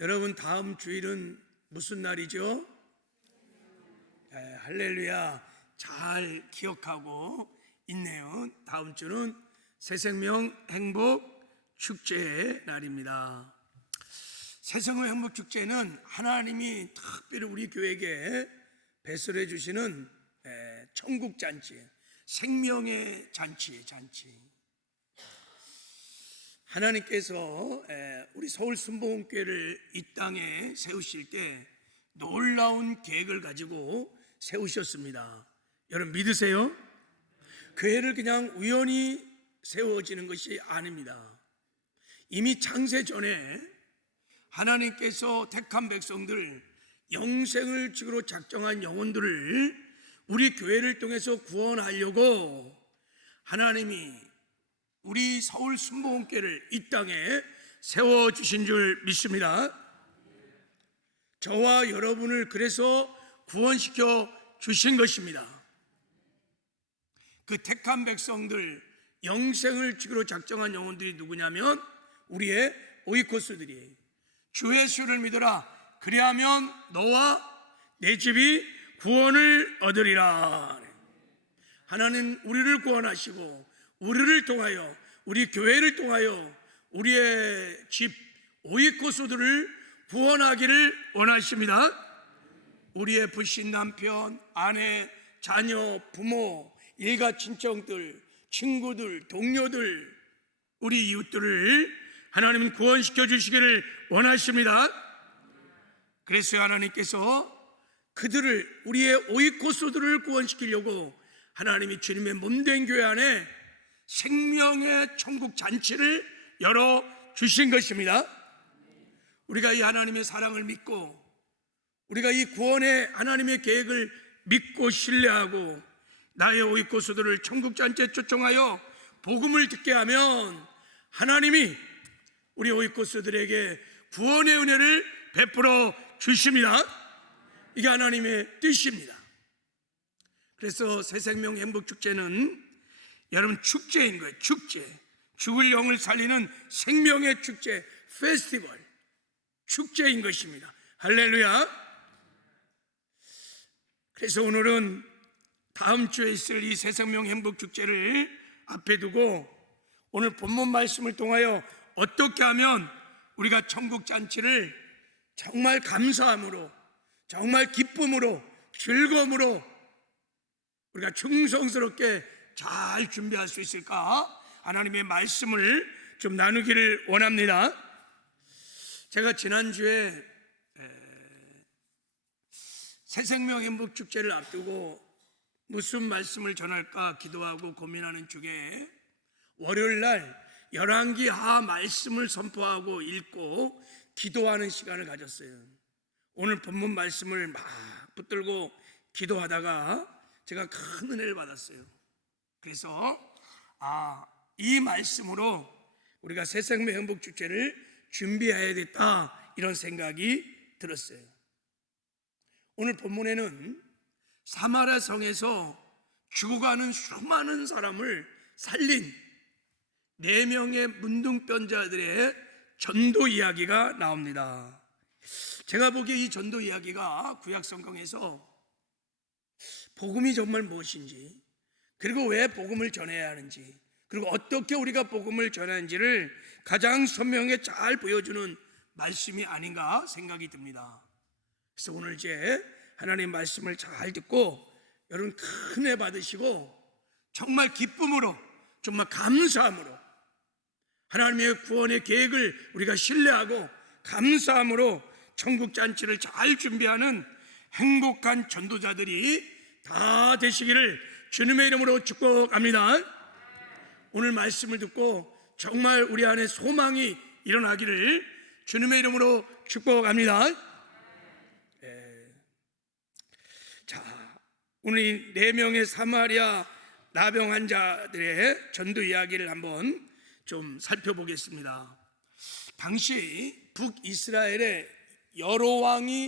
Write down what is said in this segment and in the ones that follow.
여러분, 다음 주일은 무슨 날이죠? 할렐루야. 잘 기억하고 있네요. 다음 주는 새생명 행복 축제의 날입니다. 새생명 행복 축제는 하나님이 특별히 우리 교회에게 배설해 주시는 천국 잔치, 생명의 잔치의 잔치. 하나님께서 우리 서울 순복음교회를 이 땅에 세우실 때 놀라운 계획을 가지고 세우셨습니다. 여러분 믿으세요? 교회를 그냥 우연히 세워지는 것이 아닙니다. 이미 창세 전에 하나님께서 택한 백성들, 영생을 주기로 작정한 영혼들을 우리 교회를 통해서 구원하려고 하나님이 우리 서울 순복음교회를 이 땅에 세워주신 줄 믿습니다. 저와 여러분을 그래서 구원시켜 주신 것입니다. 그 택한 백성들, 영생을 주기로 작정한 영혼들이 누구냐면 우리의 오이코스들이에요. 주 예수를 믿어라, 그리하면 너와 내 집이 구원을 얻으리라. 하나님 우리를 구원하시고 우리를 통하여, 우리 교회를 통하여 우리의 집 오이코스들을 구원하기를 원하십니다. 우리의 불신 남편, 아내, 자녀, 부모, 일가 친척들, 친구들, 동료들, 우리 이웃들을 하나님은 구원시켜 주시기를 원하십니다. 그래서 하나님께서 그들을, 우리의 오이코스들을 구원시키려고 하나님이 주님의 몸된 교회 안에 생명의 천국 잔치를 열어 주신 것입니다. 우리가 이 하나님의 사랑을 믿고, 우리가 이 구원의 하나님의 계획을 믿고 신뢰하고 나의 오이코스들을 천국 잔치에 초청하여 복음을 듣게 하면 하나님이 우리 오이코스들에게 구원의 은혜를 베풀어 주십니다. 이게 하나님의 뜻입니다. 그래서 새생명 행복축제는 여러분 축제인 거예요. 축제. 죽을 영을 살리는 생명의 축제, 페스티벌, 축제인 것입니다. 할렐루야. 그래서 오늘은 다음 주에 있을 이 새생명 행복축제를 앞에 두고 오늘 본문 말씀을 통하여 어떻게 하면 우리가 천국 잔치를 정말 감사함으로, 정말 기쁨으로, 즐거움으로 우리가 충성스럽게 잘 준비할 수 있을까? 하나님의 말씀을 좀 나누기를 원합니다. 제가 지난주에 새생명 행복축제를 앞두고 무슨 말씀을 전할까 기도하고 고민하는 중에 월요일날 열왕기 하 말씀을 선포하고 읽고 기도하는 시간을 가졌어요. 오늘 본문 말씀을 막 붙들고 기도하다가 제가 큰 은혜를 받았어요. 그래서 이 말씀으로 우리가 새생명 행복축제를 준비해야겠다, 이런 생각이 들었어요. 오늘 본문에는 사마리아 성에서 죽어가는 수많은 사람을 살린 4명의 문둥병자들의 전도 이야기가 나옵니다. 제가 보기에 이 전도 이야기가 구약 성경에서 복음이 정말 무엇인지, 그리고 왜 복음을 전해야 하는지, 그리고 어떻게 우리가 복음을 전하는지를 가장 선명하게 잘 보여주는 말씀이 아닌가 생각이 듭니다. 그래서 오늘 이제 하나님의 말씀을 잘 듣고 여러분 큰 은혜 받으시고 정말 기쁨으로, 정말 감사함으로 하나님의 구원의 계획을 우리가 신뢰하고 감사함으로 천국 잔치를 잘 준비하는 행복한 전도자들이 다 되시기를 주님의 이름으로 축복합니다. 오늘 말씀을 듣고 정말 우리 안에 소망이 일어나기를 주님의 이름으로 축복합니다. 자, 오늘 이 4명의 사마리아 나병 환자들의 전도 이야기를 한번 좀 살펴보겠습니다. 당시 북이스라엘의 여호람,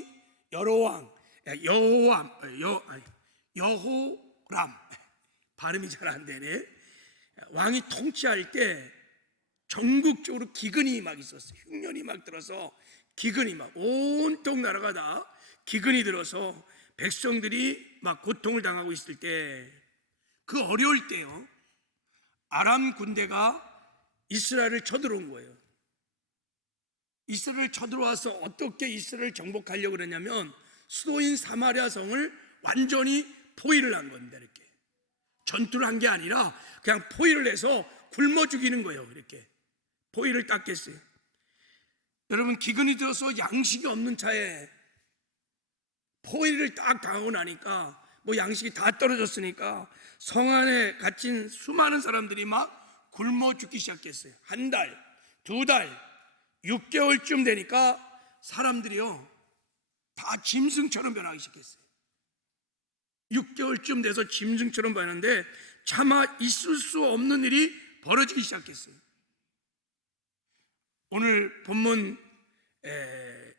발음이 잘 안 되네. 왕이 통치할 때 전국적으로 기근이 막 있었어요. 흉년이 막 들어서 기근이 막 온통 나라가 다 기근이 들어서 백성들이 막 고통을 당하고 있을 때, 그 어려울 때요, 아람 군대가 이스라엘을 쳐들어온 거예요. 이스라엘을 쳐들어와서 어떻게 이스라엘을 정복하려고 그러냐면 수도인 사마리아 성을 완전히 포위를 한 겁니다. 이렇게 전투를 한 게 아니라 그냥 포위를 해서 굶어 죽이는 거예요. 이렇게 포위를 딱 했어요. 여러분, 기근이 들어서 양식이 없는 차에 포위를 딱 당하고 나니까 뭐 양식이 다 떨어졌으니까 성 안에 갇힌 수많은 사람들이 막 굶어 죽기 시작했어요. 한 달, 두 달, 6개월쯤 되니까 사람들이요 다 짐승처럼 변하기 시작했어요. 6개월쯤 돼서 짐승처럼 변하는데 차마 있을 수 없는 일이 벌어지기 시작했어요. 오늘 본문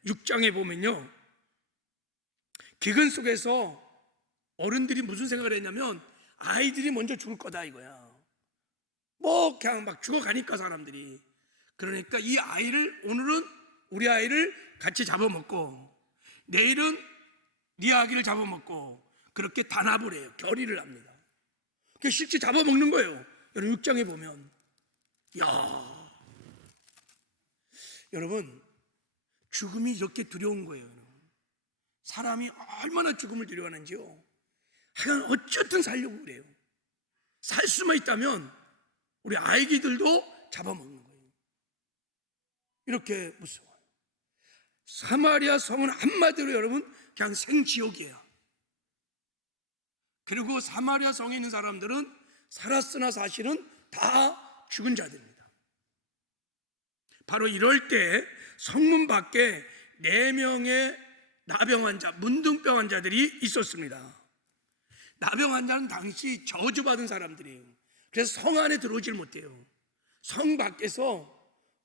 6장에 보면요, 기근 속에서 어른들이 무슨 생각을 했냐면 아이들이 먼저 죽을 거다 이거야. 뭐 그냥 막 죽어가니까 사람들이. 그러니까 이 아이를, 오늘은 우리 아이를 같이 잡아먹고 내일은 네 아기를 잡아먹고 그렇게 단합을 해요. 결의를 합니다. 그 실제 잡아먹는 거예요. 여러분 6장에 보면, 야, 여러분 죽음이 이렇게 두려운 거예요. 사람이 얼마나 죽음을 두려워하는지요. 하여간 어쨌든 살려고 그래요. 살 수만 있다면 우리 아이들도 잡아먹는 거예요. 이렇게 무서워요. 사마리아 성은 한마디로 여러분 그냥 생지옥이에요. 그리고 사마리아 성에 있는 사람들은 살았으나 사실은 다 죽은 자들입니다. 바로 이럴 때 성문 밖에 4명의 나병 환자, 문둥병 환자들이 있었습니다. 나병 환자는 당시 저주받은 사람들이에요. 그래서 성 안에 들어오질 못해요. 성 밖에서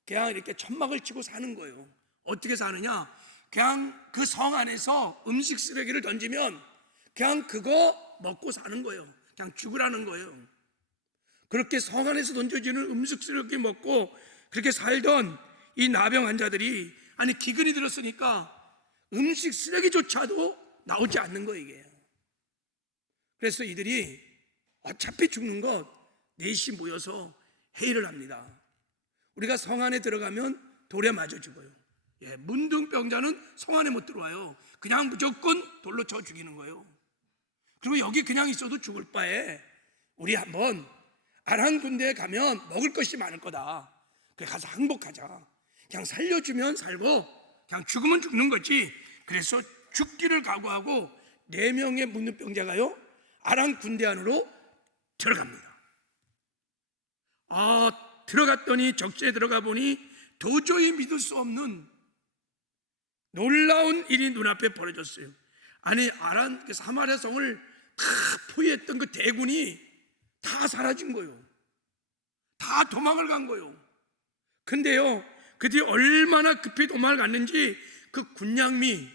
그냥 이렇게 천막을 치고 사는 거예요. 어떻게 사느냐? 그냥 그 성 안에서 음식 쓰레기를 던지면 그냥 그거 먹고 사는 거예요. 그냥 죽으라는 거예요. 그렇게 성 안에서 던져지는 음식 쓰레기 먹고 그렇게 살던 이 나병 환자들이, 아니 기근이 들었으니까 음식 쓰레기조차도 나오지 않는 거예요, 이게. 그래서 이들이 어차피 죽는 것 넷이 모여서 회의를 합니다. 우리가 성 안에 들어가면 돌에 맞아 죽어요. 문둥병자는 성 안에 못 들어와요. 그냥 무조건 돌로 쳐 죽이는 거예요. 그리고 여기 그냥 있어도 죽을 바에 우리 한번 아람 군대에 가면 먹을 것이 많을 거다. 그래 가서 항복하자. 그냥 살려주면 살고 그냥 죽으면 죽는 거지. 그래서 죽기를 각오하고 4명의 문둥병자가요 아람 군대 안으로 들어갑니다. 들어갔더니 적지에 들어가 보니 도저히 믿을 수 없는 놀라운 일이 눈앞에 벌어졌어요. 아니 아람 사마리아 성을 다 포위했던 그 대군이 다 사라진 거예요. 다 도망을 간 거예요. 근데요 그들이 얼마나 급히 도망을 갔는지 그 군량미,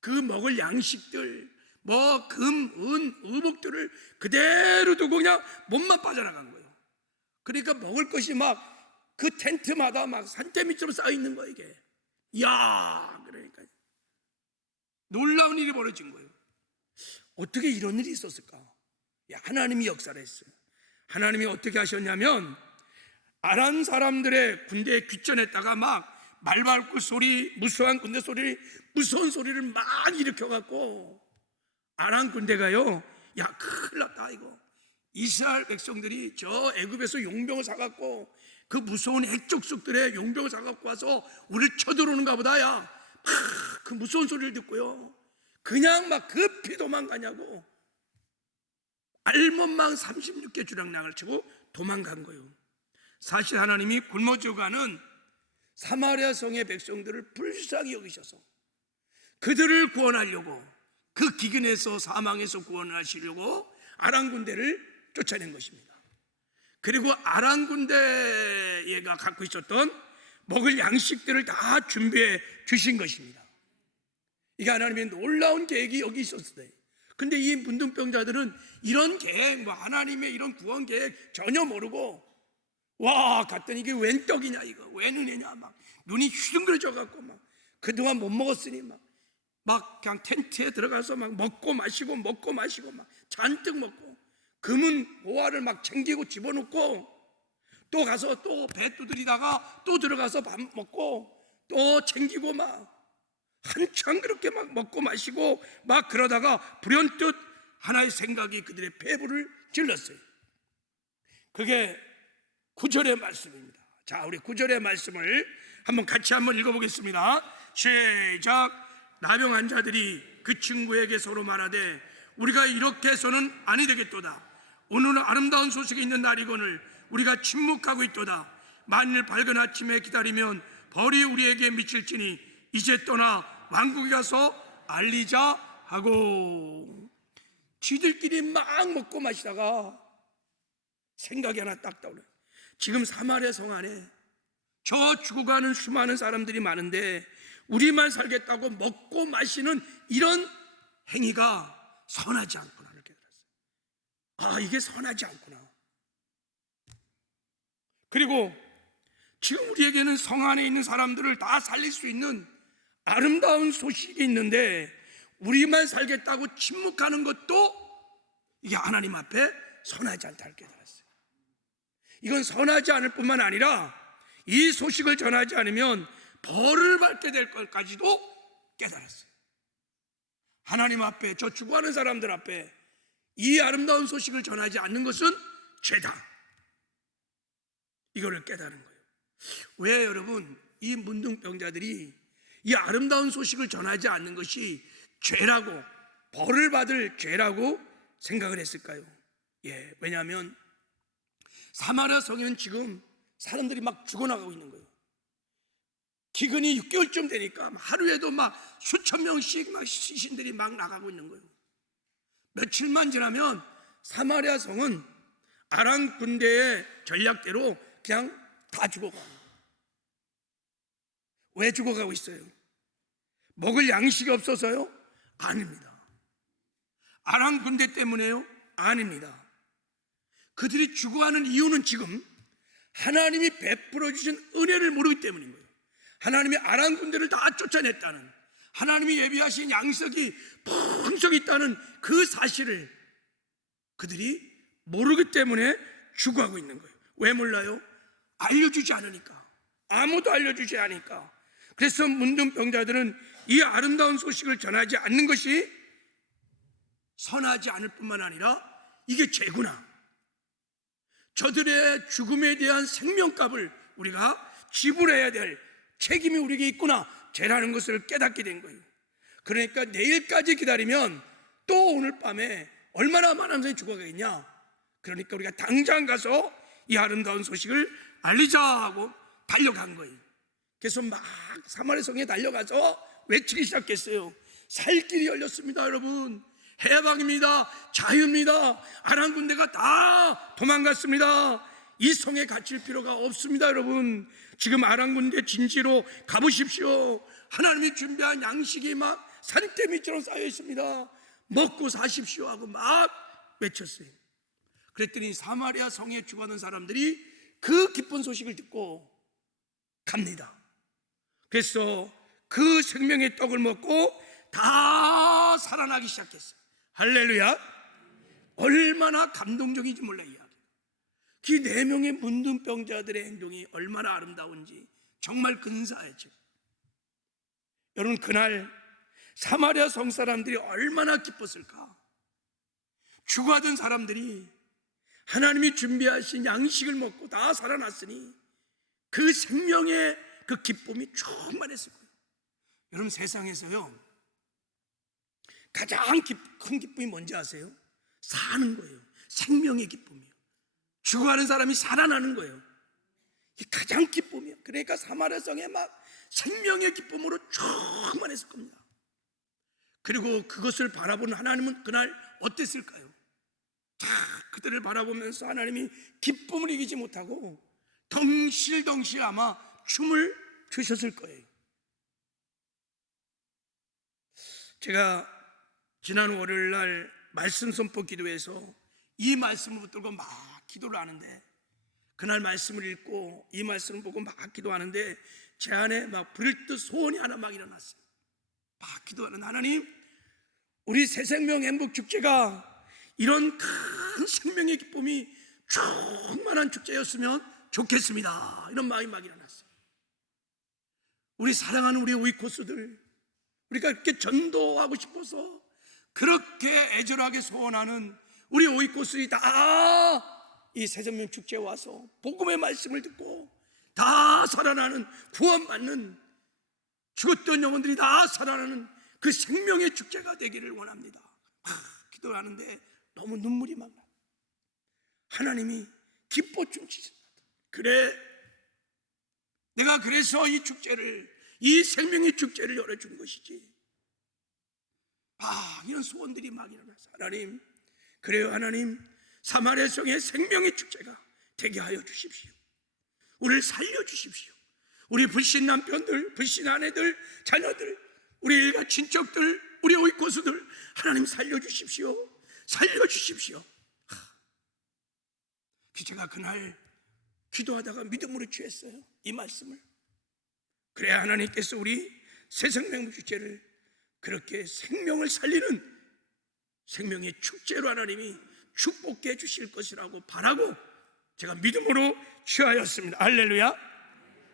그 먹을 양식들, 뭐 금, 은, 의복들을 그대로 두고 그냥 몸만 빠져나간 거예요. 그러니까 먹을 것이 막 그 텐트마다 막 산더미처럼 쌓여 있는 거예요, 이게. 이야, 그러니까 놀라운 일이 벌어진 거예요. 어떻게 이런 일이 있었을까? 하나님이 역사를 했어요. 하나님이 어떻게 하셨냐면 아람 사람들의 군대에 귀전했다가 막 말발굽 소리, 무수한 군대 소리, 무서운 소리를 막 일으켜갖고 아람 군대가요, 야 큰일 났다 이거. 이스라엘 백성들이 저 애굽에서 용병을 사갖고 그 무서운 핵족속들의 용병을 사갖고 와서 우리를 쳐들어오는가 보다. 야, 그 무서운 소리를 듣고요 그냥 막 급히 도망가냐고 알못망 36개 주량량을 치고 도망간 거예요. 사실 하나님이 굶어 죽어가는 사마리아 성의 백성들을 불쌍히 여기셔서 그들을 구원하려고, 그 기근에서 사망에서 구원하시려고 아람 군대를 쫓아낸 것입니다. 그리고 아람 군대가 갖고 있었던 먹을 양식들을 다 준비해 주신 것입니다. 이게 하나님의 놀라운 계획이 여기 있었어요. 근데 이 문둥병자들은 이런 계획, 하나님의 이런 구원 계획 전혀 모르고 와, 갔더니 이게 웬 떡이냐, 이거 웬 은혜냐, 막 눈이 휘둥그레져 갖고 막 그동안 못 먹었으니 막 그냥 텐트에 들어가서 막 먹고 마시고 막 잔뜩 먹고 금은 모화를 막 챙기고 집어넣고 또 가서 또 배 두드리다가 또 들어가서 밥 먹고 또 챙기고 막 한참 그렇게 막 먹고 마시고 막 그러다가 불현듯 하나의 생각이 그들의 배부를 질렀어요. 그게 9절의 말씀입니다. 자, 우리 9절의 말씀을 같이 한번 읽어보겠습니다. 시작. 나병한 자들이 그 친구에게 서로 말하되 우리가 이렇게 해서는 아니 되겠도다. 오늘은 아름다운 소식이 있는 날이거늘 우리가 침묵하고 있도다. 만일 밝은 아침에 기다리면 벌이 우리에게 미칠지니 이제 떠나 왕국에 가서 알리자 하고. 지들끼리 막 먹고 마시다가 생각이 하나 딱 떠오르요. 지금 사마리아 성 안에 저 죽어가는 수많은 사람들이 많은데 우리만 살겠다고 먹고 마시는 이런 행위가 선하지 않구나, 이렇게 들었어요. 아, 이게 선하지 않구나. 그리고 지금 우리에게는 성 안에 있는 사람들을 다 살릴 수 있는 아름다운 소식이 있는데 우리만 살겠다고 침묵하는 것도 이게 하나님 앞에 선하지 않다, 이렇게 들었어요. 이건 선하지 않을 뿐만 아니라 이 소식을 전하지 않으면 벌을 받게 될 것까지도 깨달았어요. 하나님 앞에, 저 죽어가는 사람들 앞에 이 아름다운 소식을 전하지 않는 것은 죄다, 이거를 깨달은 거예요. 왜 여러분 이 문둥병자들이 이 아름다운 소식을 전하지 않는 것이 죄라고, 벌을 받을 죄라고 생각을 했을까요? 왜냐하면 사마리아 성에는 지금 사람들이 막 죽어나가고 있는 거예요. 기근이 6개월쯤 되니까 하루에도 막 수천 명씩 막 시신들이 막 나가고 있는 거예요. 며칠만 지나면 사마리아 성은 아람 군대의 전략대로 그냥 다 죽어가고. 왜 죽어가고 있어요? 먹을 양식이 없어서요? 아닙니다. 아람 군대 때문에요? 아닙니다. 그들이 죽어가는 이유는 지금 하나님이 베풀어 주신 은혜를 모르기 때문인 거예요. 하나님이 아람 군대를 다 쫓아냈다는, 하나님이 예비하신 양식이 풍성히 있다는 그 사실을 그들이 모르기 때문에 죽어가고 있는 거예요. 왜 몰라요? 알려주지 않으니까. 아무도 알려주지 않으니까. 그래서 문둥병자들은 이 아름다운 소식을 전하지 않는 것이 선하지 않을 뿐만 아니라 이게 죄구나, 저들의 죽음에 대한 생명값을 우리가 지불해야 될 책임이 우리에게 있구나, 죄라는 것을 깨닫게 된 거예요. 그러니까 내일까지 기다리면 또 오늘 밤에 얼마나 많은 사람이 죽어가겠냐. 그러니까 우리가 당장 가서 이 아름다운 소식을 알리자 하고 달려간 거예요. 그래서 막 사마리아 성에 달려가서 외치기 시작했어요. 살 길이 열렸습니다, 여러분. 해방입니다. 자유입니다. 아람 군대가 다 도망갔습니다. 이 성에 갇힐 필요가 없습니다, 여러분. 지금 아람 군대 진지로 가보십시오. 하나님이 준비한 양식이 막 산더미처럼 쌓여 있습니다. 먹고 사십시오 하고 막 외쳤어요. 그랬더니 사마리아 성에 죽어가는 사람들이 그 기쁜 소식을 듣고 갑니다. 그래서 그 생명의 떡을 먹고 다 살아나기 시작했어요. 할렐루야. 얼마나 감동적인지 몰라요. 그 4명의 문둥병자들의 행동이 얼마나 아름다운지 정말 근사했죠. 여러분, 그날 사마리아 성 사람들이 얼마나 기뻤을까. 죽어가던 사람들이 하나님이 준비하신 양식을 먹고 다 살아났으니 그 생명의 그 기쁨이 충만했을 거예요. 여러분, 세상에서요 가장 큰 기쁨이 뭔지 아세요? 사는 거예요. 생명의 기쁨이에요. 죽어가는 사람이 살아나는 거예요. 이게 가장 기쁨이에요. 그러니까 사마리아 성에 막 생명의 기쁨으로 충만했을 겁니다. 그리고 그것을 바라보는 하나님은 그날 어땠을까요? 자, 그들을 바라보면서 하나님이 기쁨을 이기지 못하고 덩실덩실 아마 춤을 추셨을 거예요. 제가 지난 월요일 날 말씀 선포 기도에서 이 말씀을 붙들고 막 기도를 하는데 그날 말씀을 읽고 이 말씀을 보고 막 기도하는데 제 안에 막 불뜻 소원이 하나 막 일어났어요. 막 기도하는 하나님, 우리 새생명 행복축제가 이런 큰 생명의 기쁨이 충만한 축제였으면 좋겠습니다. 이런 마음이 막 일어났어요. 우리 사랑하는 우리 오이코스들, 우리가 이렇게 전도하고 싶어서 그렇게 애절하게 소원하는 우리 오이코스들이 다 이 새생명 축제에 와서 복음의 말씀을 듣고 다 살아나는, 구원받는, 죽었던 영혼들이 다 살아나는 그 생명의 축제가 되기를 원합니다. 기도하는데 너무 눈물이 막 나요. 하나님이 기뻐 춤추신다. 그래, 내가 그래서 이 축제를, 이 생명의 축제를 열어준 것이지. 이런 소원들이 막 일어나서 하나님, 그래요 하나님, 사마리아 성의 생명의 축제가 되게 하여 주십시오. 우리를 살려주십시오. 우리 불신 남편들, 불신 아내들, 자녀들, 우리 일가 친척들, 우리 오이코스들 하나님 살려주십시오. 살려주십시오. 제가 그날 기도하다가 믿음으로 취했어요. 이 말씀을. 그래야 하나님께서 우리 새생명 축제를 그렇게 생명을 살리는 생명의 축제로 하나님이 축복해 주실 것이라고 바라고 제가 믿음으로 취하였습니다. 할렐루야.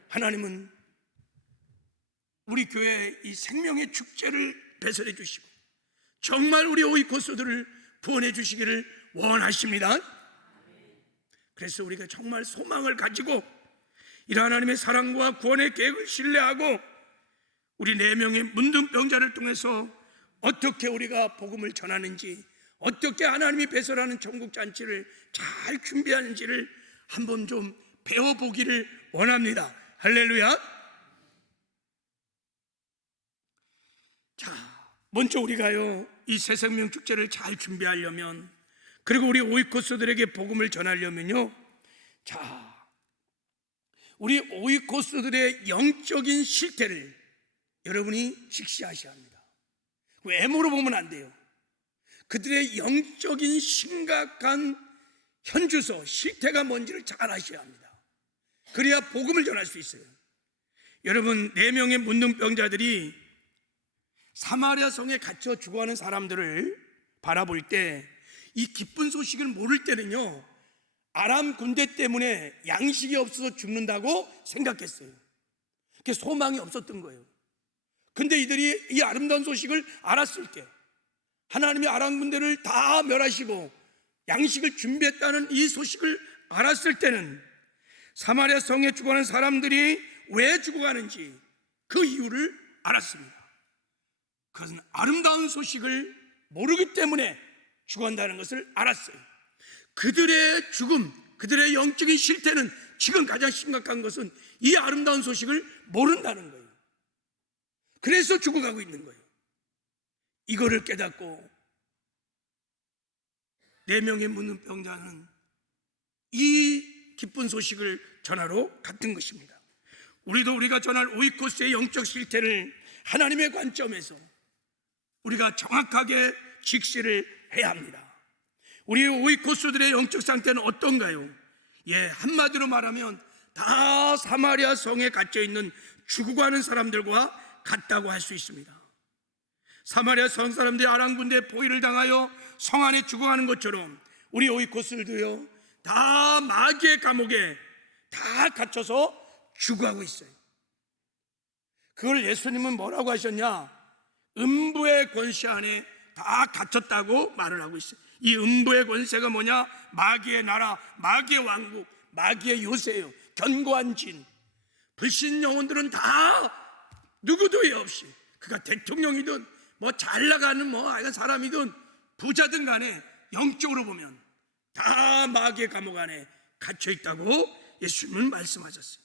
하나님은 우리 교회의 이 생명의 축제를 배설해 주시고 정말 우리 오이코스들을 구원해 주시기를 원하십니다. 그래서 우리가 정말 소망을 가지고 이러한 하나님의 사랑과 구원의 계획을 신뢰하고 우리 4명의 문둥병자를 통해서 어떻게 우리가 복음을 전하는지, 어떻게 하나님이 배설하는 천국잔치를 잘 준비하는지를 한번 좀 배워보기를 원합니다. 할렐루야. 자, 먼저 우리가요, 이 새생명 축제를 잘 준비하려면, 그리고 우리 오이코스들에게 복음을 전하려면요, 자, 우리 오이코스들의 영적인 실태를 여러분이 직시하셔야 합니다. 외모로 보면 안 돼요. 그들의 영적인 심각한 현주소, 실태가 뭔지를 잘 아셔야 합니다. 그래야 복음을 전할 수 있어요. 여러분, 4명의 문둥병자들이 사마리아 성에 갇혀 죽어가는 사람들을 바라볼 때 이 기쁜 소식을 모를 때는요, 아람 군대 때문에 양식이 없어서 죽는다고 생각했어요. 그게 소망이 없었던 거예요. 근데 이들이 이 아름다운 소식을 알았을 때, 하나님이 아람 군대를 다 멸하시고 양식을 준비했다는 이 소식을 알았을 때는 사마리아 성에 죽어가는 사람들이 왜 죽어가는지 그 이유를 알았습니다. 그것은 아름다운 소식을 모르기 때문에 죽어간다는 것을 알았어요. 그들의 죽음, 그들의 영적인 실태는 지금 가장 심각한 것은 이 아름다운 소식을 모른다는 거예요. 그래서 죽어가고 있는 거예요. 이거를 깨닫고 4명의 문둥병자는 이 기쁜 소식을 전하러 갔던 것입니다. 우리도 우리가 전할 오이코스의 영적 실태를 하나님의 관점에서 우리가 정확하게 직시를 해야 합니다. 우리 오이코스들의 영적 상태는 어떤가요? 한마디로 말하면 다 사마리아 성에 갇혀있는 죽어가는 사람들과 같다고 할 수 있습니다. 사마리아 성 사람들이 아람 군대에 포위를 당하여 성 안에 죽어가는 것처럼 우리 오이코스들도요, 다 마귀의 감옥에 다 갇혀서 죽어가고 있어요. 그걸 예수님은 뭐라고 하셨냐? 음부의 권세 안에 다 갇혔다고 말을 하고 있어요. 이 음부의 권세가 뭐냐? 마귀의 나라, 마귀의 왕국, 마귀의 요새예요. 견고한 진. 불신 영혼들은 다 누구도 예 없이, 그가 대통령이든 잘 나가는 사람이든 부자든 간에 영적으로 보면 다 마귀의 감옥 안에 갇혀 있다고 예수님은 말씀하셨어요.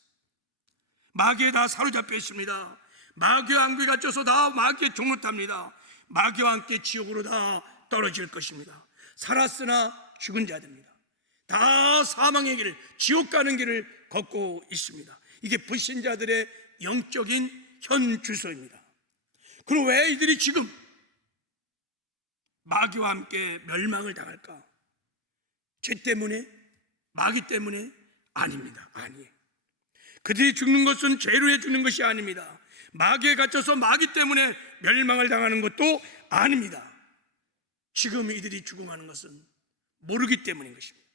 마귀에 다 사로잡혀 있습니다. 마귀와 왕국에 갇혀서 다 마귀의 종로 탑니다. 마귀와 함께 지옥으로 다 떨어질 것입니다. 살았으나 죽은 자들입니다. 다 사망의 길을, 지옥 가는 길을 걷고 있습니다. 이게 불신자들의 영적인 현 주소입니다. 그럼 왜 이들이 지금 마귀와 함께 멸망을 당할까? 죄 때문에, 마귀 때문에, 아닙니다. 아니에요. 그들이 죽는 것은 죄로 해 죽는 것이 아닙니다. 마귀에 갇혀서 마귀 때문에 멸망을 당하는 것도 아닙니다. 지금 이들이 죽어가는 것은 모르기 때문인 것입니다.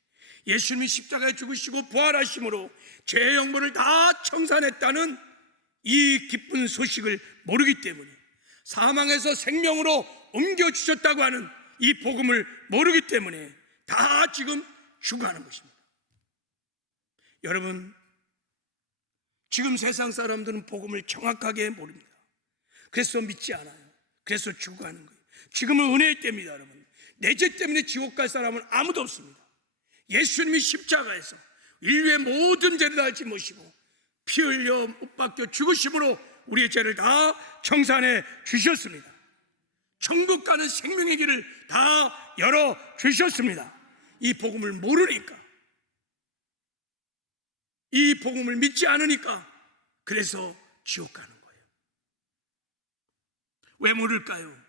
예수님이 십자가에 죽으시고 부활하심으로 죄의 영벌을 다 청산했다는 이 기쁜 소식을 모르기 때문에, 사망에서 생명으로 옮겨주셨다고 하는 이 복음을 모르기 때문에 다 지금 죽어가는 것입니다. 여러분, 지금 세상 사람들은 복음을 정확하게 모릅니다. 그래서 믿지 않아요. 그래서 죽어가는 거예요. 지금은 은혜의 때입니다. 여러분, 내 죄 때문에 지옥 갈 사람은 아무도 없습니다. 예수님이 십자가에서 인류의 모든 죄를 다 짊어지고 피 흘려 못 박혀 죽으심으로 우리의 죄를 다 청산해 주셨습니다. 천국 가는 생명의 길을 다 열어 주셨습니다. 이 복음을 모르니까, 이 복음을 믿지 않으니까, 그래서 지옥 가는 거예요. 왜 모를까요?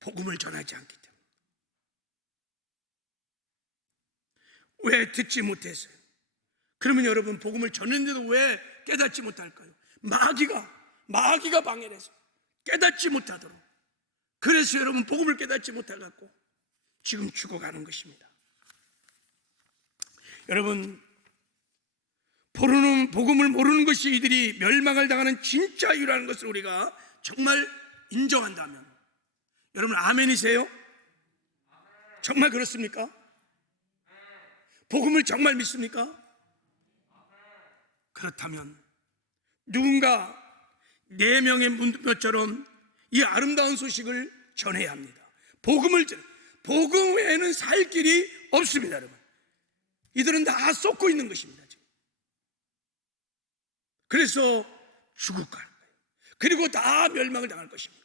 복음을 전하지 않기 때문에. 왜 듣지 못했어요? 그러면 여러분, 복음을 전했는데도 왜 깨닫지 못할까요? 마귀가 방해를 해서 깨닫지 못하도록. 그래서 여러분, 복음을 깨닫지 못해갖고 지금 죽어가는 것입니다. 여러분, 복음을 모르는 것이 이들이 멸망을 당하는 진짜 이유라는 것을 우리가 정말 인정한다면, 여러분 아멘이세요? 정말 그렇습니까? 복음을 정말 믿습니까? 그렇다면 누군가 4명의 문둥병처럼 이 아름다운 소식을 전해야 합니다. 복음 외에는 살 길이 없습니다. 여러분, 이들은 다 쏟고 있는 것입니다. 지금. 그래서 죽을 거예요. 그리고 다 멸망을 당할 것입니다.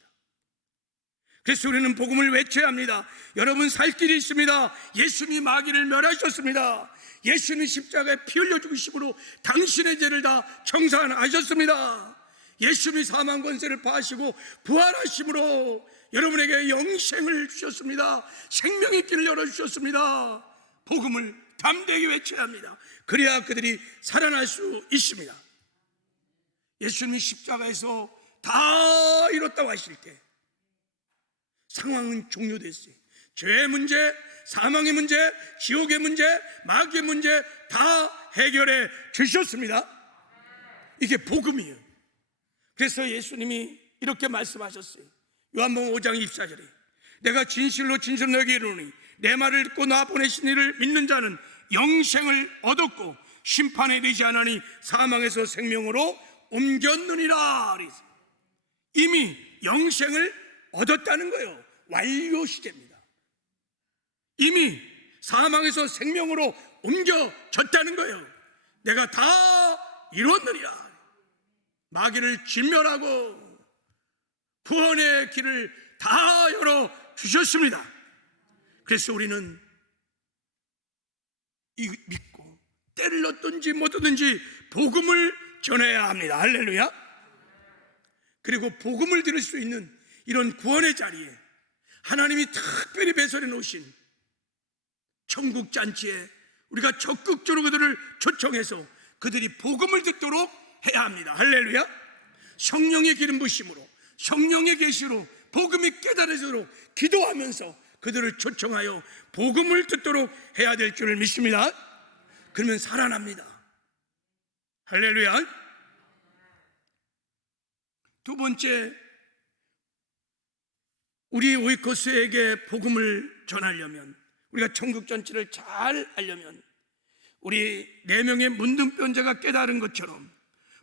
그래서 우리는 복음을 외쳐야 합니다. 여러분, 살 길이 있습니다. 예수님이 마귀를 멸하셨습니다. 예수님이 십자가에 피 흘려 죽으심으로 당신의 죄를 다 청산하셨습니다. 예수님이 사망 권세를 파하시고 부활하심으로 여러분에게 영생을 주셨습니다. 생명의 길을 열어주셨습니다. 복음을 담대히 외쳐야 합니다. 그래야 그들이 살아날 수 있습니다. 예수님이 십자가에서 다 이뤘다고 하실 때 상황은 종료됐어요. 죄의 문제, 사망의 문제, 지옥의 문제, 마귀의 문제 다 해결해 주셨습니다. 이게 복음이에요. 그래서 예수님이 이렇게 말씀하셨어요. 요한복음 5장 24절에 내가 진실로 진실로 너에게 이르노니 내 말을 듣고 나 보내신 이를 믿는 자는 영생을 얻었고 심판에 이르지 않으니 사망에서 생명으로 옮겼느니라. 이미 영생을 얻었다는 거예요. 완료 시제입니다. 이미 사망에서 생명으로 옮겨졌다는 거예요. 내가 다 이뤘느니라. 마귀를 진멸하고 구원의 길을 다 열어 주셨습니다. 그래서 우리는 이 믿고 때를 얻든지 못 얻든지 복음을 전해야 합니다. 할렐루야. 그리고 복음을 들을 수 있는 이런 구원의 자리에 하나님이 특별히 배설해 놓으신 천국 잔치에 우리가 적극적으로 그들을 초청해서 그들이 복음을 듣도록 해야 합니다. 할렐루야. 성령의 기름 부심으로, 성령의 계시로 복음이 깨달아지도록 기도하면서 그들을 초청하여 복음을 듣도록 해야 될 줄을 믿습니다. 그러면 살아납니다. 할렐루야. 두 번째, 우리 오이코스에게 복음을 전하려면, 우리가 천국 전체를 잘 알려면 우리 4명의 문둥병자가 깨달은 것처럼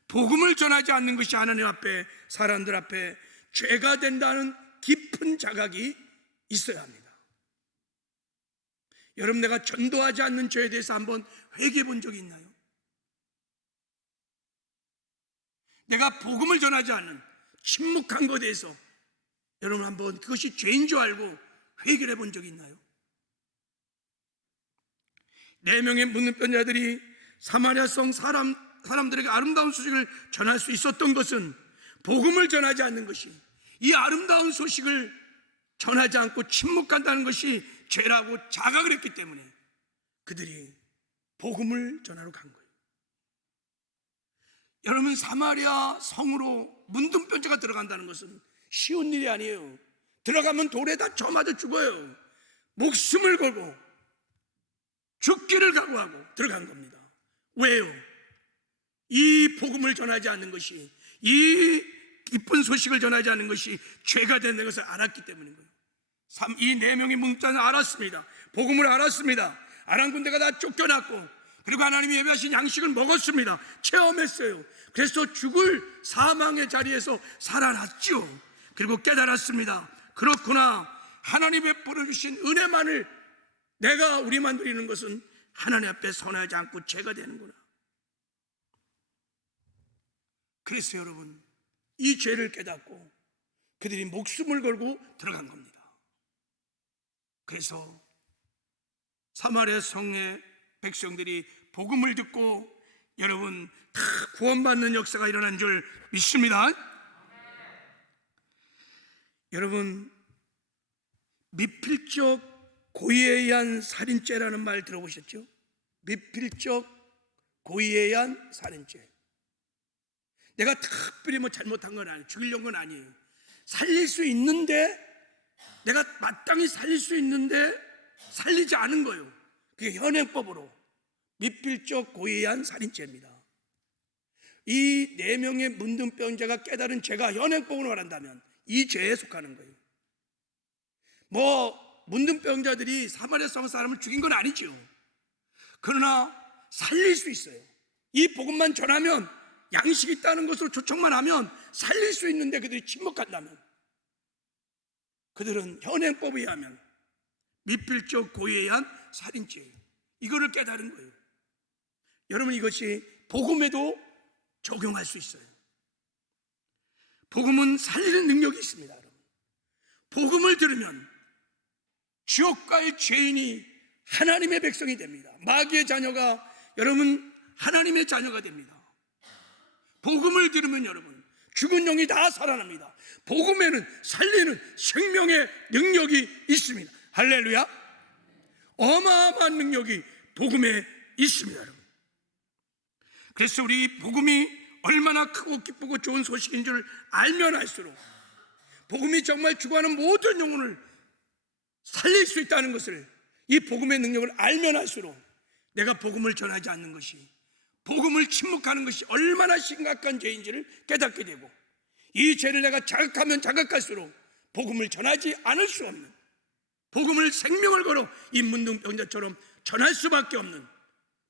복음을 전하지 않는 것이 하나님 앞에, 사람들 앞에 죄가 된다는 깊은 자각이 있어야 합니다. 여러분, 내가 전도하지 않는 죄에 대해서 한번 회개해 본 적이 있나요? 내가 복음을 전하지 않는 침묵한 것에 대해서 여러분 한번 그것이 죄인 줄 알고 회개를 해본 적이 있나요? 4명의 문둥병자들이 사마리아 성 사람들에게 아름다운 소식을 전할 수 있었던 것은 복음을 전하지 않는 것이, 이 아름다운 소식을 전하지 않고 침묵한다는 것이 죄라고 자각을 했기 때문에 그들이 복음을 전하러 간 거예요. 여러분, 사마리아 성으로 문둥병자가 들어간다는 것은 쉬운 일이 아니에요. 들어가면 돌에 다 쳐맞아 죽어요. 목숨을 걸고 죽기를 각오하고 들어간 겁니다. 왜요? 이 복음을 전하지 않는 것이, 이 기쁜 소식을 전하지 않는 것이 죄가 되는 것을 알았기 때문인 거예요. 이 4명의 문자는 알았습니다. 복음을 알았습니다. 아람 군대가 다 쫓겨났고, 그리고 하나님이 예배하신 양식을 먹었습니다. 체험했어요. 그래서 죽을 사망의 자리에서 살아났죠. 그리고 깨달았습니다. 그렇구나, 하나님 베풀어 주신 은혜만을 내가 우리만 누리는 것은 하나님 앞에 선하지 않고 죄가 되는구나. 그래서 여러분, 이 죄를 깨닫고 그들이 목숨을 걸고 들어간 겁니다. 그래서 사마리아 성의 백성들이 복음을 듣고 여러분 다 구원받는 역사가 일어난 줄 믿습니다. 여러분, 미필적 고의에 의한 살인죄라는 말 들어보셨죠? 미필적 고의에 의한 살인죄. 내가 특별히 잘못한 건 아니에요. 죽이려는 건 아니에요. 살릴 수 있는데, 내가 마땅히 살릴 수 있는데 살리지 않은 거예요. 그게 현행법으로 미필적 고의에 의한 살인죄입니다. 이 4명의 문둥병자가 깨달은 죄가 현행법으로 말한다면 이 죄에 속하는 거예요. 문둥병자들이 사마리아 성 사람을 죽인 건 아니죠. 그러나 살릴 수 있어요. 이 복음만 전하면, 양식이 있다는 것으로 초청만 하면 살릴 수 있는데 그들이 침묵한다면, 그들은 현행법에 의하면 미필적 고의에 의한 살인죄예요. 이거를 깨달은 거예요. 여러분, 이것이 복음에도 적용할 수 있어요. 복음은 살리는 능력이 있습니다. 여러분, 복음을 들으면 지옥 갈 죄인이 하나님의 백성이 됩니다. 마귀의 자녀가 여러분 하나님의 자녀가 됩니다. 복음을 들으면 여러분 죽은 영이 다 살아납니다. 복음에는 살리는 생명의 능력이 있습니다. 할렐루야. 어마어마한 능력이 복음에 있습니다. 여러분, 그래서 우리 복음이 얼마나 크고 기쁘고 좋은 소식인 줄 알면 알수록, 복음이 정말 죽어가는 모든 영혼을 살릴 수 있다는 것을, 이 복음의 능력을 알면 알수록 내가 복음을 전하지 않는 것이, 복음을 침묵하는 것이 얼마나 심각한 죄인지를 깨닫게 되고, 이 죄를 내가 자각하면 자각할수록 복음을 전하지 않을 수 없는, 복음을 생명을 걸어 이 문둥병자처럼 전할 수밖에 없는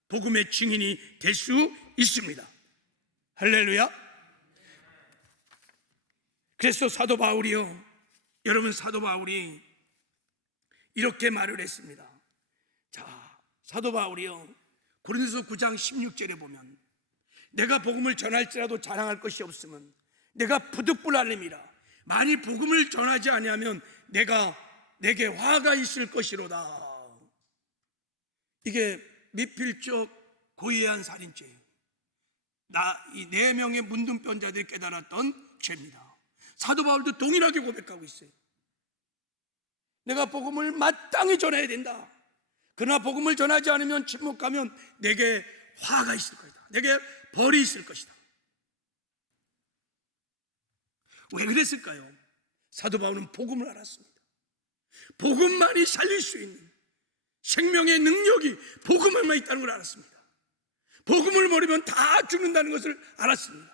복음의 증인이 될 수 있습니다. 할렐루야. 그래서 사도 바울이요, 여러분, 사도 바울이 이렇게 말을 했습니다. 자, 사도 바울이요, 고린도서 9장 16절에 보면, 내가 복음을 전할지라도 자랑할 것이 없으면 내가 부득불알림이라. 만일 복음을 전하지 아니하면 내게 화가 있을 것이로다. 이게 미필적 고의에 의한 살인죄예요. 이 4명의 문둥병자들이 깨달았던 죄입니다. 사도 바울도 동일하게 고백하고 있어요. 내가 복음을 마땅히 전해야 된다. 그러나 복음을 전하지 않으면, 침묵하면 내게 화가 있을 것이다. 내게 벌이 있을 것이다. 왜 그랬을까요? 사도 바울은 복음을 알았습니다. 복음만이 살릴 수 있는 생명의 능력이 복음에만 있다는 걸 알았습니다. 복음을 모르면 다 죽는다는 것을 알았습니다.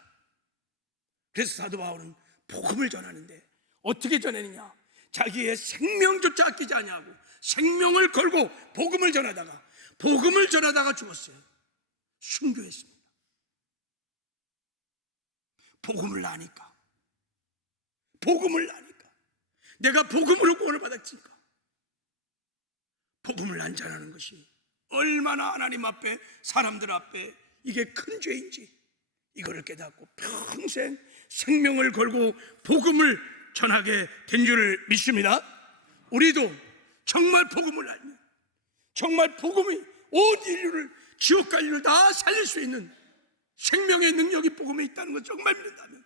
그래서 사도 바울은 복음을 전하는데 어떻게 전했느냐? 자기의 생명조차 아끼지 아니하고 생명을 걸고 복음을 전하다가 죽었어요. 순교했습니다. 복음을 아니까, 내가 복음으로 구원을 받았으니까, 복음을 안 전하는 것이 얼마나 하나님 앞에, 사람들 앞에 이게 큰 죄인지, 이거를 깨닫고 평생 생명을 걸고 복음을 전하게 된 줄을 믿습니다. 우리도 정말 복음을 알면, 정말 복음이 온 인류를, 지옥 갈 인류를 다 살릴 수 있는 생명의 능력이 복음에 있다는 걸 정말 믿는다면,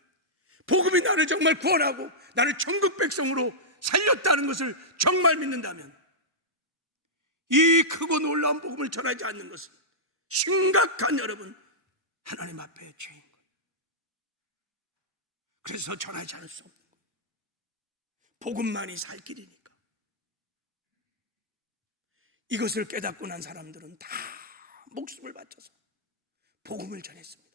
복음이 나를 정말 구원하고 나를 천국 백성으로 살렸다는 것을 정말 믿는다면, 이 크고 놀라운 복음을 전하지 않는 것은 심각한, 여러분, 하나님 앞에 죄인 거예요. 그래서 전하지 않을 수 없는 거예요. 복음만이 살 길이니까. 이것을 깨닫고 난 사람들은 다 목숨을 바쳐서 복음을 전했습니다.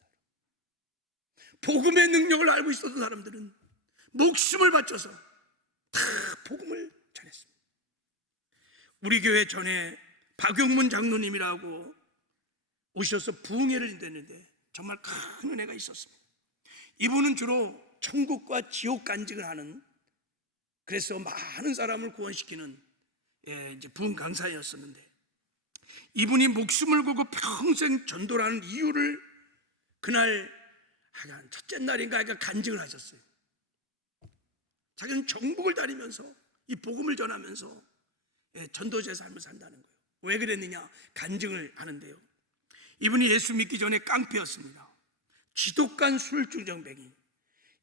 복음의 능력을 알고 있었던 사람들은 목숨을 바쳐서 다 복음을 전했습니다. 우리 교회 전에 박용문 장로님이라고 오셔서 부흥회를 인도했는데 정말 큰 은혜가 있었습니다. 이분은 주로 천국과 지옥 간증을 하는, 그래서 많은 사람을 구원시키는 이제 부흥 강사였었는데, 이분이 목숨을 걸고 평생 전도를 하는 이유를 그날 첫째 날인가 간증을 하셨어요. 자기는 전국을 다니면서 이 복음을 전하면서 전도자의 삶을 산다는 거예요. 왜 그랬느냐? 간증을 하는데요, 이분이 예수 믿기 전에 깡패였습니다. 지독한 술주정뱅이,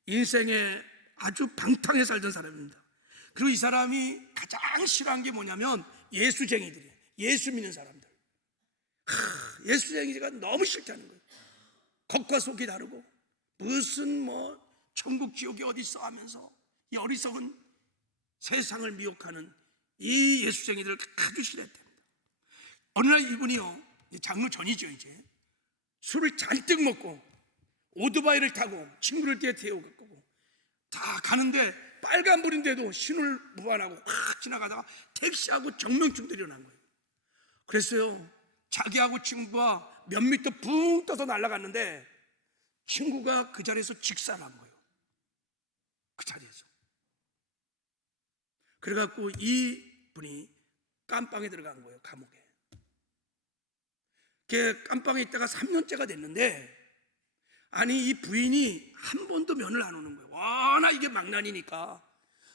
인생에 아주 방탕해 살던 사람입니다. 그리고 이 사람이 가장 싫어한 게 뭐냐면 예수쟁이들이에요. 예수 믿는 사람들. 예수쟁이가 너무 싫다는 거예요. 겉과 속이 다르고 무슨 천국 지옥이 어디 있어 하면서 이 어리석은 세상을 미혹하는 이 예수쟁이들을 아주 싫어했답니다. 어느 날 이분이요, 장로 전이죠, 이제 술을 잔뜩 먹고 오토바이를 타고 친구를 뒤에 태우고 다 가는데 빨간불인데도 신호를 무반하고 확 지나가다가 택시하고 정명충돌이 일어난 거예요. 그랬어요. 자기하고 친구가 몇 미터 붕 떠서 날아갔는데 친구가 그 자리에서 직사한 거예요. 그 자리에서. 그래갖고 이 분이 깜빵에 들어간 거예요. 감옥에. 깜빵에 있다가 3년째가 됐는데, 아니 이 부인이 한 번도 면을 안 오는 거예요. 워낙 이게 망난이니까.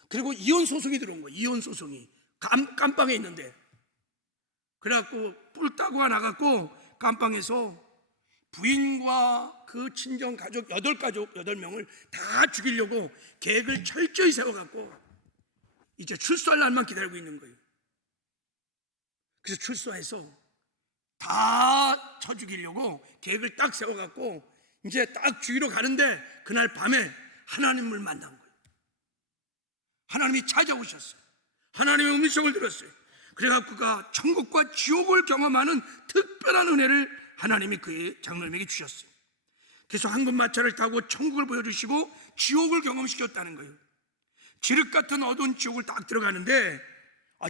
그리고 이혼 소송이 들어온 거예요. 이혼 소송이 깜빵에 있는데. 그래갖고 뿔 따고 나갔고 깜빵에서 부인과 그 친정 가족 8명을 다 죽이려고 계획을 철저히 세워갖고 이제 출소할 날만 기다리고 있는 거예요. 그래서 출소해서 다 쳐 죽이려고 계획을 딱 세워갖고 이제 딱 죽이러 가는데 그날 밤에 하나님을 만난 거예요. 하나님이 찾아오셨어요. 하나님의 음성을 들었어요. 그래갖고 그가 천국과 지옥을 경험하는 특별한 은혜를 하나님이 그의 장로님에게 주셨어요. 그래서 황금마차를 타고 천국을 보여주시고 지옥을 경험시켰다는 거예요. 지륵 같은 어두운 지옥을 딱 들어가는데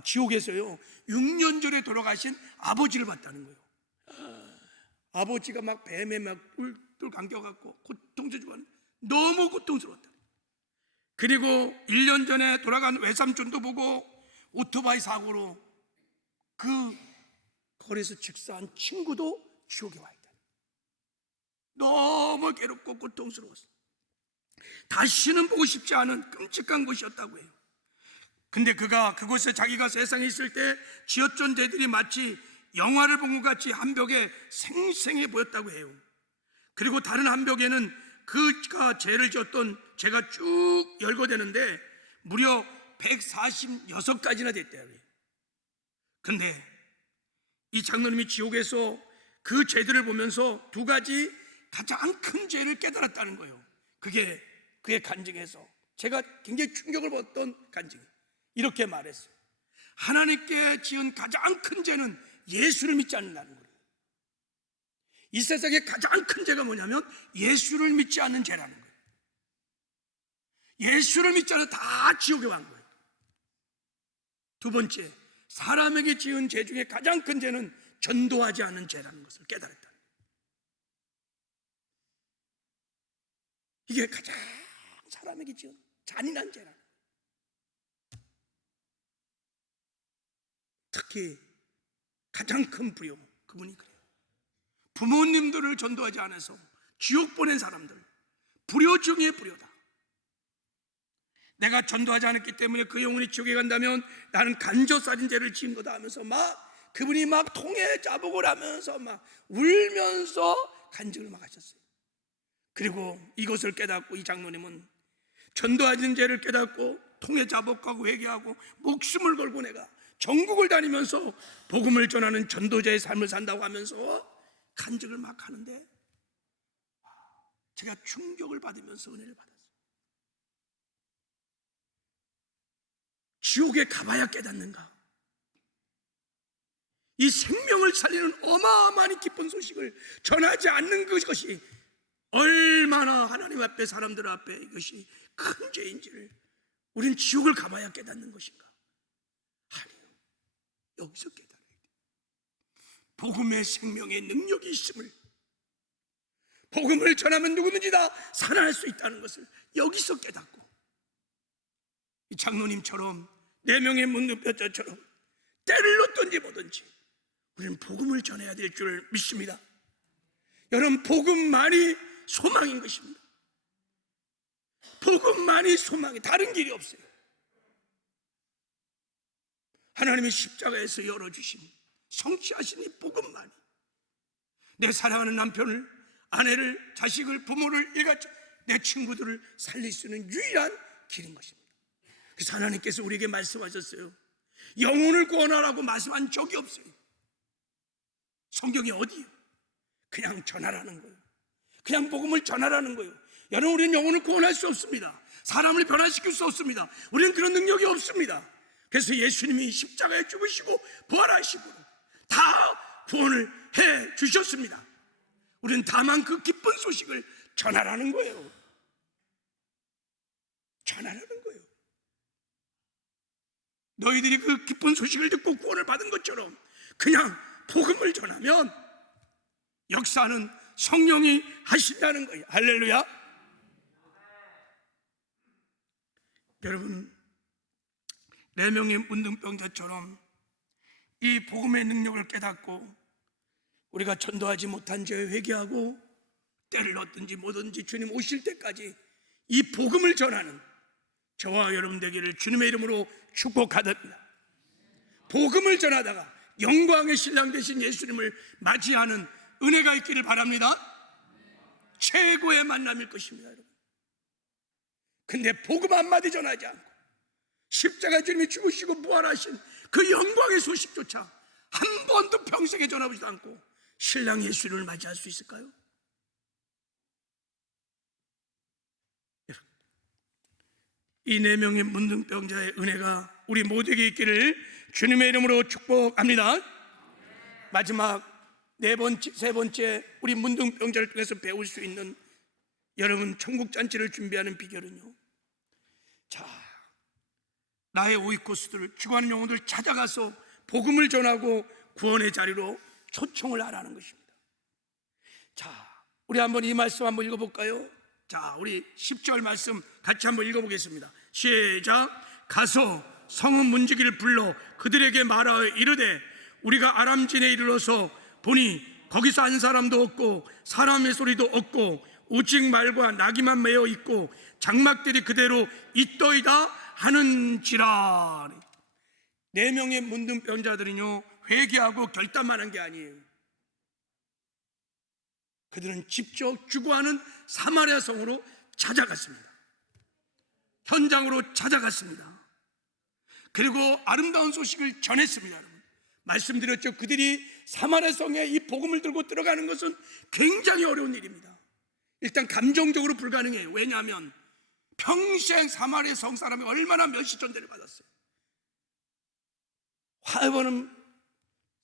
지옥에서요 6년 전에 돌아가신 아버지를 봤다는 거예요. 아버지가 막 뱀에 막 뿔 감겨갖고 고통스러워 죽었는데 너무 고통스러웠다. 그리고 1년 전에 돌아간 외삼촌도 보고 오토바이 사고로 그 거리에서 직사한 친구도 지옥에 와 있다. 너무 괴롭고 고통스러웠어. 다시는 보고 싶지 않은 끔찍한 곳이었다고 해요. 근데 그가 그곳에 자기가 세상에 있을 때 지었던 죄들이 마치 영화를 본 것 같이 한 벽에 생생해 보였다고 해요. 그리고 다른 한 벽에는 그가 죄를 지었던 죄가 쭉 열거되는데 무려 146가지나 됐대요. 근데 이 장로님이 지옥에서 그 죄들을 보면서 두 가지 가장 큰 죄를 깨달았다는 거예요. 그게 그의 간증에서 제가 굉장히 충격을 받았던 간증이 이렇게 말했어요. 하나님께 지은 가장 큰 죄는 예수를 믿지 않는다는 거예요. 이 세상에 가장 큰 죄가 뭐냐면 예수를 믿지 않는 죄라는 거예요. 예수를 믿지 않으면 다 지옥에 간 거예요. 두 번째, 사람에게 지은 죄 중에 가장 큰 죄는 전도하지 않은 죄라는 것을 깨달았다. 이게 가장 사람에게 지은 잔인한 죄라는 거예요. 특히 가장 큰 불효, 그분이 그래요. 부모님들을 전도하지 않아서 지옥 보낸 사람들, 불효 중에 불효다. 내가 전도하지 않았기 때문에 그 영혼이 지옥에 간다면 나는 간접살인죄를 지은 거다 하면서 그분이 통에 자복을 하면서 울면서 간증을 하셨어요. 그리고 이것을 깨닫고 이 장로님은 전도하는 죄를 깨닫고 통에 자복하고 회개하고 목숨을 걸고 내가 전국을 다니면서 복음을 전하는 전도자의 삶을 산다고 하면서 간증을 하는데 제가 충격을 받으면서 은혜를 받았어요. 지옥에 가봐야 깨닫는가? 이 생명을 살리는 어마어마한 기쁜 소식을 전하지 않는 것이 얼마나 하나님 앞에, 사람들 앞에 이것이 큰 죄인지를 우리는 지옥을 가봐야 깨닫는 것인가? 아니요, 여기서 깨달아야 돼. 복음의 생명의 능력이 있음을, 복음을 전하면 누구든지 다 살아날 수 있다는 것을 여기서 깨닫고, 이 장로님처럼 4명의 문둥병자처럼 때를 놓든지 뭐든지 우리는 복음을 전해야 될 줄 믿습니다. 여러분, 복음만이 소망인 것입니다. 복음만이 소망이, 다른 길이 없어요. 하나님의 십자가에서 열어주신, 성취하신 이 복음만이 내 사랑하는 남편을, 아내를, 자식을, 부모를, 일가족, 내 친구들을 살릴 수 있는 유일한 길인 것입니다. 그래서 하나님께서 우리에게 말씀하셨어요. 영혼을 구원하라고 말씀한 적이 없어요. 성경이 어디요? 그냥 전하라는 거예요. 그냥 복음을 전하라는 거예요. 여러분, 우리는 영혼을 구원할 수 없습니다. 사람을 변화시킬 수 없습니다. 우리는 그런 능력이 없습니다. 그래서 예수님이 십자가에 죽으시고 부활하시고 다 구원을 해 주셨습니다. 우리는 다만 그 기쁜 소식을 전하라는 거예요. 전하라는 거예요. 너희들이 그 기쁜 소식을 듣고 구원을 받은 것처럼 그냥 복음을 전하면 역사는 성령이 하신다는 거예요. 할렐루야. 여러분, 4명의 문둥병자처럼 이 복음의 능력을 깨닫고 우리가 전도하지 못한 죄에 회개하고 때를 얻든지 뭐든지 주님 오실 때까지 이 복음을 전하는 저와 여러분 되기를 주님의 이름으로 축복하답니다. 복음을 전하다가 영광의 신랑 되신 예수님을 맞이하는 은혜가 있기를 바랍니다. 최고의 만남일 것입니다, 여러분. 근데 복음 한마디 전하지 않고 십자가 주님이 죽으시고 부활하신 그 영광의 소식조차 한 번도 평생에 전하지도 않고 신랑 예수님을 맞이할 수 있을까요? 이 4명의 문둥병자의 은혜가 우리 모두에게 있기를 주님의 이름으로 축복합니다. 마지막 세 번째 우리 문둥병자를 통해서 배울 수 있는 여러분 천국잔치를 준비하는 비결은요, 자, 나의 오이코스들을, 죽어가는 영혼들 찾아가서 복음을 전하고 구원의 자리로 초청을 하라는 것입니다. 자, 우리 한번 이 말씀 한번 읽어볼까요? 자, 우리 10절 말씀 같이 한번 읽어보겠습니다. 시작. 가서 성읍 문지기를 불러 그들에게 말하여 이르되 우리가 아람진에 이르러서 보니 거기서 한 사람도 없고 사람의 소리도 없고 오직 말과 나귀만 매어 있고 장막들이 그대로 있더이다 하는지라. 4명의 문둥병자들은요 회개하고 결단만 한 게 아니에요. 그들은 직접 주거하는 사마리아 성으로 찾아갔습니다. 현장으로 찾아갔습니다. 그리고 아름다운 소식을 전했습니다. 여러분, 말씀드렸죠. 그들이 사마리아 성에 이 복음을 들고 들어가는 것은 굉장히 어려운 일입니다. 일단 감정적으로 불가능해요. 왜냐하면 평생 사마리아 성 사람이 얼마나 멸시천대를 받았어요. 화해번은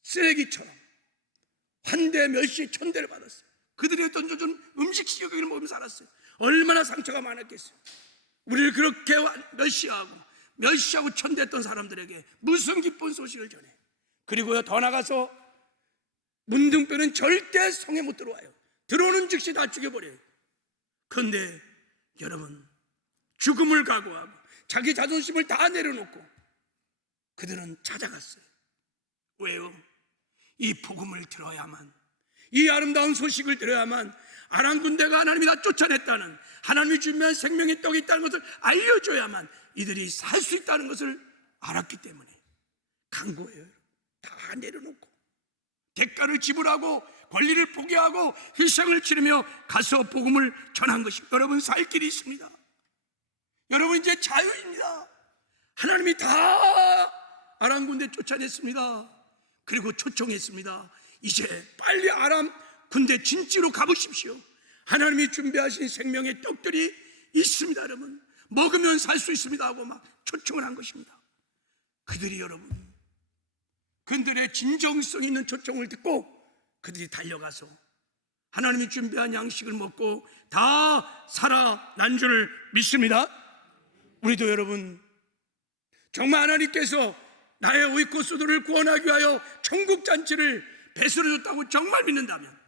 쓰레기처럼 환대 멸시 천대를 받았어요. 그들이 던져준 음식 식욕을 먹으며 살았어요. 얼마나 상처가 많았겠어요. 우리를 그렇게 멸시하고 천대했던 사람들에게 무슨 기쁜 소식을 전해. 그리고요 더 나가서 문둥병은 절대 성에 못 들어와요. 들어오는 즉시 다 죽여버려요. 그런데 여러분, 죽음을 각오하고 자기 자존심을 다 내려놓고 그들은 찾아갔어요. 왜요? 이 복음을 들어야만, 이 아름다운 소식을 들어야만 아람 군대가 하나님이 다 쫓아냈다는, 하나님이 준비한 생명의 떡이 있다는 것을 알려줘야만 이들이 살 수 있다는 것을 알았기 때문에 간 거예요. 다 내려놓고 대가를 지불하고 권리를 포기하고 희생을 치르며 가서 복음을 전한 것입니다. 여러분, 살 길이 있습니다. 여러분, 이제 자유입니다. 하나님이 다 아람 군대 쫓아냈습니다. 그리고 초청했습니다. 이제 빨리 아람 군대 진지로 가보십시오. 하나님이 준비하신 생명의 떡들이 있습니다. 여러분, 먹으면 살 수 있습니다 하고 막 초청을 한 것입니다. 그들이 여러분, 그들의 진정성 있는 초청을 듣고 그들이 달려가서 하나님이 준비한 양식을 먹고 다 살아난 줄 믿습니다. 우리도 여러분, 정말 하나님께서 나의 오이코스들을 구원하기 위하여 천국잔치를 베풀어 줬다고 정말 믿는다면,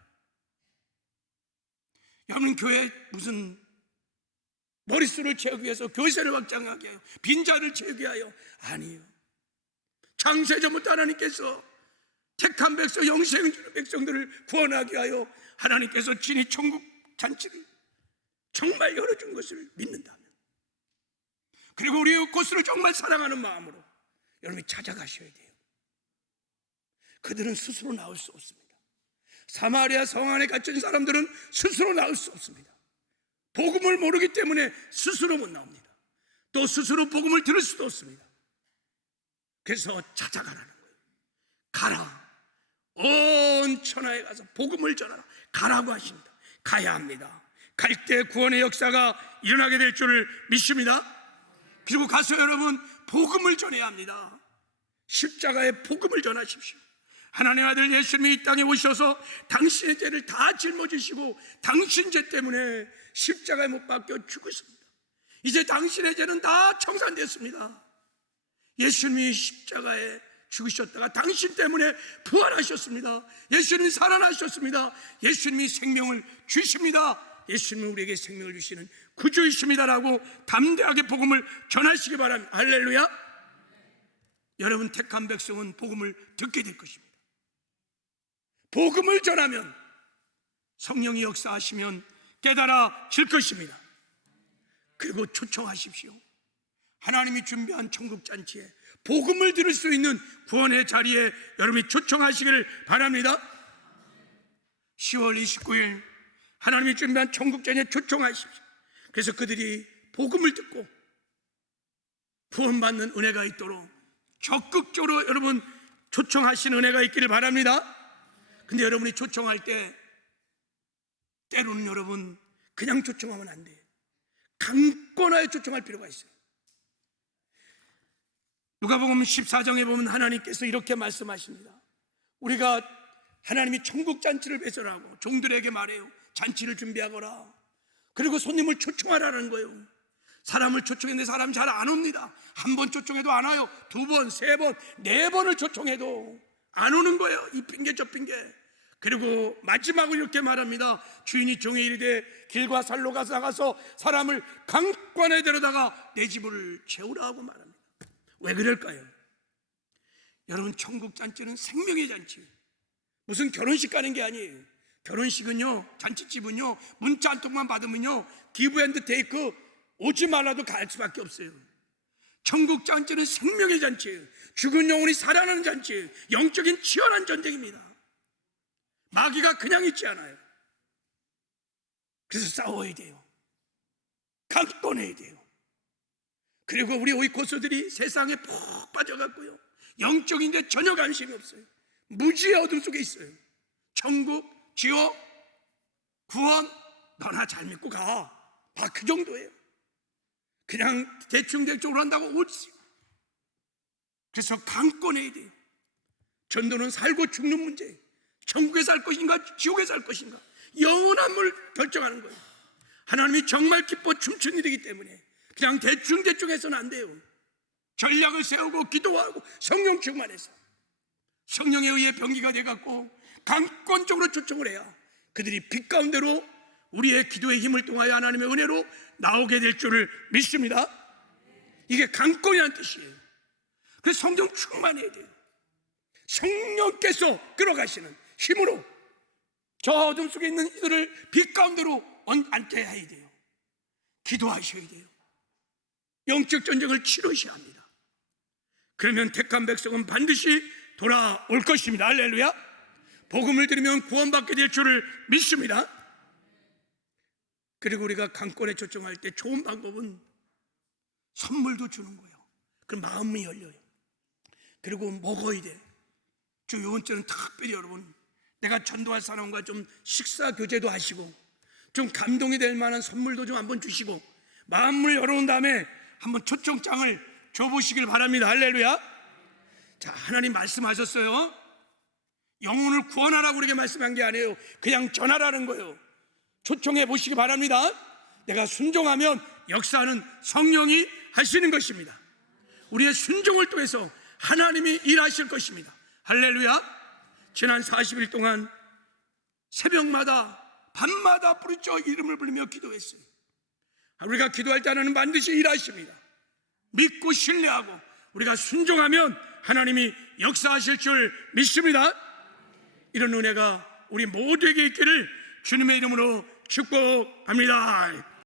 여러분 교회 무슨 머릿수를 채우기 위해서 교세를 확장하게 하여 빈자를 채우기 위하여, 아니에요. 창세전부터 하나님께서 택한 백성, 영생 백성들을 구원하기 위하여 하나님께서 친히 천국 잔치를 정말 열어준 것을 믿는다면, 그리고 우리의 곳으로 정말 사랑하는 마음으로 여러분이 찾아가셔야 돼요. 그들은 스스로 나올 수 없습니다. 사마리아 성 안에 갇힌 사람들은 스스로 나올 수 없습니다. 복음을 모르기 때문에 스스로 못 나옵니다. 또 스스로 복음을 들을 수도 없습니다. 그래서 찾아가라는 거예요. 가라, 온 천하에 가서 복음을 전하라. 가라고 하십니다. 가야 합니다. 갈 때 구원의 역사가 일어나게 될 줄을 믿습니다. 그리고 가서 여러분 복음을 전해야 합니다. 십자가의 복음을 전하십시오. 하나님의 아들 예수님이 이 땅에 오셔서 당신의 죄를 다 짊어지시고 당신 죄 때문에 십자가에 못 박혀 죽으십니다. 이제 당신의 죄는 다 청산됐습니다. 예수님이 십자가에 죽으셨다가 당신 때문에 부활하셨습니다. 예수님이 살아나셨습니다. 예수님이 생명을 주십니다. 예수님은 우리에게 생명을 주시는 구주이십니다라고 담대하게 복음을 전하시기 바랍니다. 할렐루야. 여러분 택한 백성은 복음을 듣게 될 것입니다. 복음을 전하면 성령이 역사하시면 깨달아질 것입니다. 그리고 초청하십시오. 하나님이 준비한 천국잔치에 복음을 들을 수 있는 구원의 자리에 여러분이 초청하시기를 바랍니다. 10월 29일 하나님이 준비한 천국잔치에 초청하십시오. 그래서 그들이 복음을 듣고 구원받는 은혜가 있도록 적극적으로 여러분 초청하시는 은혜가 있기를 바랍니다. 근데 여러분이 초청할 때 때로는 여러분 그냥 초청하면 안 돼요. 강권하여 초청할 필요가 있어요. 누가복음 14장에 보면 하나님께서 이렇게 말씀하십니다. 우리가 하나님이 천국잔치를 배설하고 종들에게 말해요. 잔치를 준비하거라. 그리고 손님을 초청하라는 거예요. 사람을 초청했는데 사람이 잘 안 옵니다. 한 번 초청해도 안 와요. 두 번, 세 번, 네 번을 초청해도 안 오는 거예요. 이 핑계 저 핑계. 그리고 마지막으로 이렇게 말합니다. 주인이 종에 이르되 길과 산로 가서 나가서 사람을 강권에 데려다가 내 집을 채우라 하고 말합니다. 왜 그럴까요? 여러분 천국잔치는 생명의 잔치, 무슨 결혼식 가는 게 아니에요. 결혼식은요, 잔치집은요, 문자 한 통만 받으면요 기브 앤드 테이크 오지 말라도 갈 수밖에 없어요. 천국잔치는 생명의 잔치예요. 죽은 영혼이 살아나는 잔치예요. 영적인 치열한 전쟁입니다. 마귀가 그냥 있지 않아요. 그래서 싸워야 돼요. 강권해야 돼요. 그리고 우리 오이코스들이 세상에 푹 빠져갔고요, 영적인데 전혀 관심이 없어요. 무지의 어둠 속에 있어요. 천국, 지옥, 구원 너나 잘 믿고 가. 다 그 정도예요. 그냥 대충대충으로 한다고 오지. 그래서 강권해야 돼요. 전도는 살고 죽는 문제예요. 천국에 살 것인가 지옥에 살 것인가 영원한 걸 결정하는 거예요. 하나님이 정말 기뻐 춤춘 일이기 때문에 그냥 대충 해서는 안 돼요. 전략을 세우고 기도하고 성령 충만해서 성령에 의해 병기가 돼갖고 강권적으로 초청을 해야 그들이 빛 가운데로 우리의 기도의 힘을 통하여 하나님의 은혜로 나오게 될 줄을 믿습니다. 이게 강권이라는 뜻이에요. 그래서 성령 충만해야 돼요. 성령께서 끌어가시는 힘으로 저 어둠 속에 있는 이들을 빛 가운데로 앉게 해야 돼요. 기도하셔야 돼요. 영적 전쟁을 치르셔야 합니다. 그러면 택한 백성은 반드시 돌아올 것입니다. 할렐루야. 복음을 들으면 구원받게 될 줄을 믿습니다. 그리고 우리가 강권에 초청할 때 좋은 방법은 선물도 주는 거예요. 그럼 마음이 열려요. 그리고 먹어야 돼. 저 이번 주는 특별히 여러분, 내가 전도할 사람과 좀 식사 교제도 하시고 좀 감동이 될 만한 선물도 좀 한번 주시고 마음을 열어온 다음에 한번 초청장을 줘보시길 바랍니다. 할렐루야. 자, 하나님 말씀하셨어요. 영혼을 구원하라고 그렇게 말씀한 게 아니에요. 그냥 전하라는 거예요. 초청해 보시기 바랍니다. 내가 순종하면 역사하는 성령이 하시는 것입니다. 우리의 순종을 통해서 하나님이 일하실 것입니다. 할렐루야. 지난 40일 동안 새벽마다 밤마다 부르짖어 이름을 부르며 기도했어요. 우리가 기도할 때 하나님은 반드시 일하십니다. 믿고 신뢰하고 우리가 순종하면 하나님이 역사하실 줄 믿습니다. 이런 은혜가 우리 모두에게 있기를 주님의 이름으로 축복합니다.